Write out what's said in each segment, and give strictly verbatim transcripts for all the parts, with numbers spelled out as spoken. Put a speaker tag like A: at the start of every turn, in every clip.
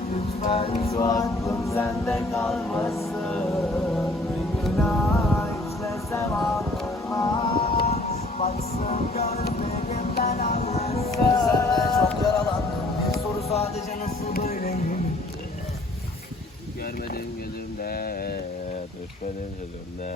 A: Lütfen şu aklım sende kalmasın. Bir günah işlesem aklıma, baksın gözlerimden anlasın. Sende çok yaralandım, bir soru sadece nasıl böyleyim?
B: Görmedim gözümde, düşmedim sözümde.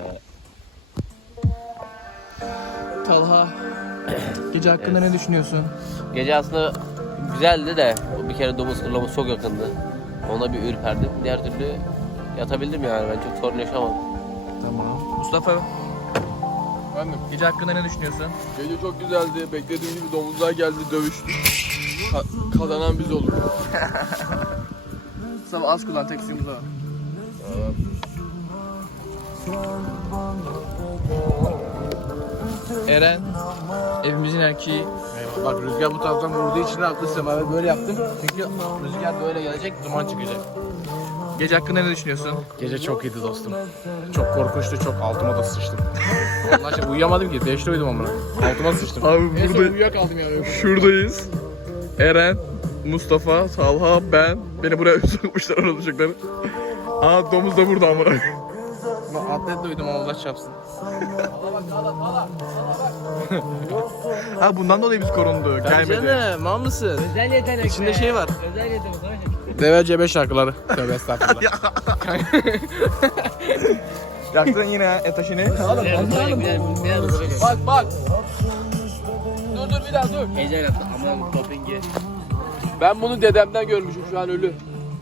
C: Talha, gece hakkında ne düşünüyorsun?
B: Gece aslında güzeldi de bir kere domuz kırlamız çok yakındı. Ona bir ürperdim. Diğer türlü yatabildim yani, ben çok sorun yaşamadım.
C: Tamam. Mustafa,
D: Efendim,
C: gece hakkında ne düşünüyorsun?
D: gece çok güzeldi. Beklediğim gibi domuzlar geldi, dövüştük. Ka- kazanan biz olduk.
C: Mustafa az kullan, tek suyumuz var. Eren, evimizin erkeği.
D: Bak rüzgar bu taraftan vurduğu için haklısın. Ben böyle yaptım. Çünkü rüzgar böyle gelecek, duman çıkacak.
C: Gece hakkında ne düşünüyorsun?
D: Gece çok iyiydi dostum. Çok korkunçtu, çok altıma da sıçtım. Vallahi şey, uyuyamadım ki, deşte uyudum amına. Altıma sıçtım.
C: Abi
D: Neyse
C: burada
D: uyuyakaldım ya.
C: şuradayız. Eren, Mustafa, Talha, ben. Beni buraya sokmuşlar orada çocukları. Aa domuz da burada amına.
D: Ben atlet duydum ama Allah çarpsın.
C: Ha bundan dolayı biz korundu. Gelmedi.
D: Canım, mal mısın?
B: Özel yetenek
D: İçinde şey var.
B: Özel yetenek.
D: Deve cebe şarkıları. Tövbe estağfurullah.
C: Yaktın yine et taşını.
D: Bak bak. Dur dur bir daha dur.
B: Gece yaptı ama dopingi.
D: Ben bunu dedemden görmüşüm, şu an ölü.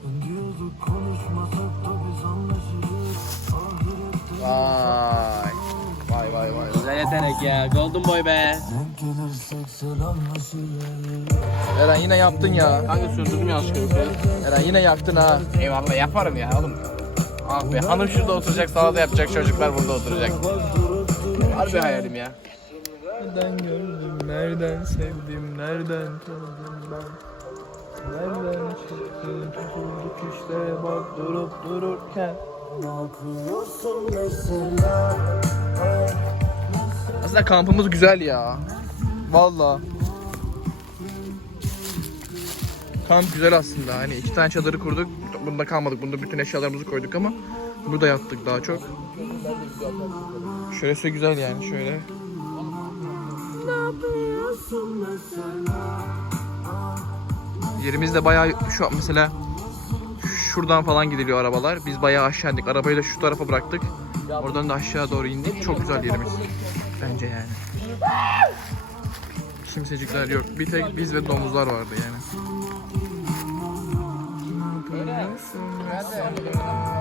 D: Vay. Vay vay vay.
B: Özel yetenek ya. Golden boy be.
C: Eren yine yaptın ya.
D: Kanka sürdürdüm yanlışlıkla.
C: Eren yine yaktın ha.
D: Eyvallah yaparım ya oğlum. Ah be, hanım şurada oturacak, salata yapacak, çocuklar burada oturacak. Harbi hayalim ya.
C: Nereden gördüm, nereden sevdim, nereden tanıdım ben? Nereden çıktın, tutulduk işte bak durup dururken. Aslında kampımız güzel ya. Valla. Kamp güzel aslında. Hani iki tane çadırı kurduk. Bunda kalmadık. Bunda bütün eşyalarımızı koyduk ama burada yattık daha çok. Şöylese güzel yani şöyle. Yerimizde bayağı şu an mesela şuradan falan gidiliyor arabalar. Biz bayağı aşağı indik. Arabayı da şu tarafa bıraktık. Oradan da aşağı doğru indik. Çok güzel yerimiz. Bence yani. Kimsecikler yok. Bir tek biz ve domuzlar vardı yani.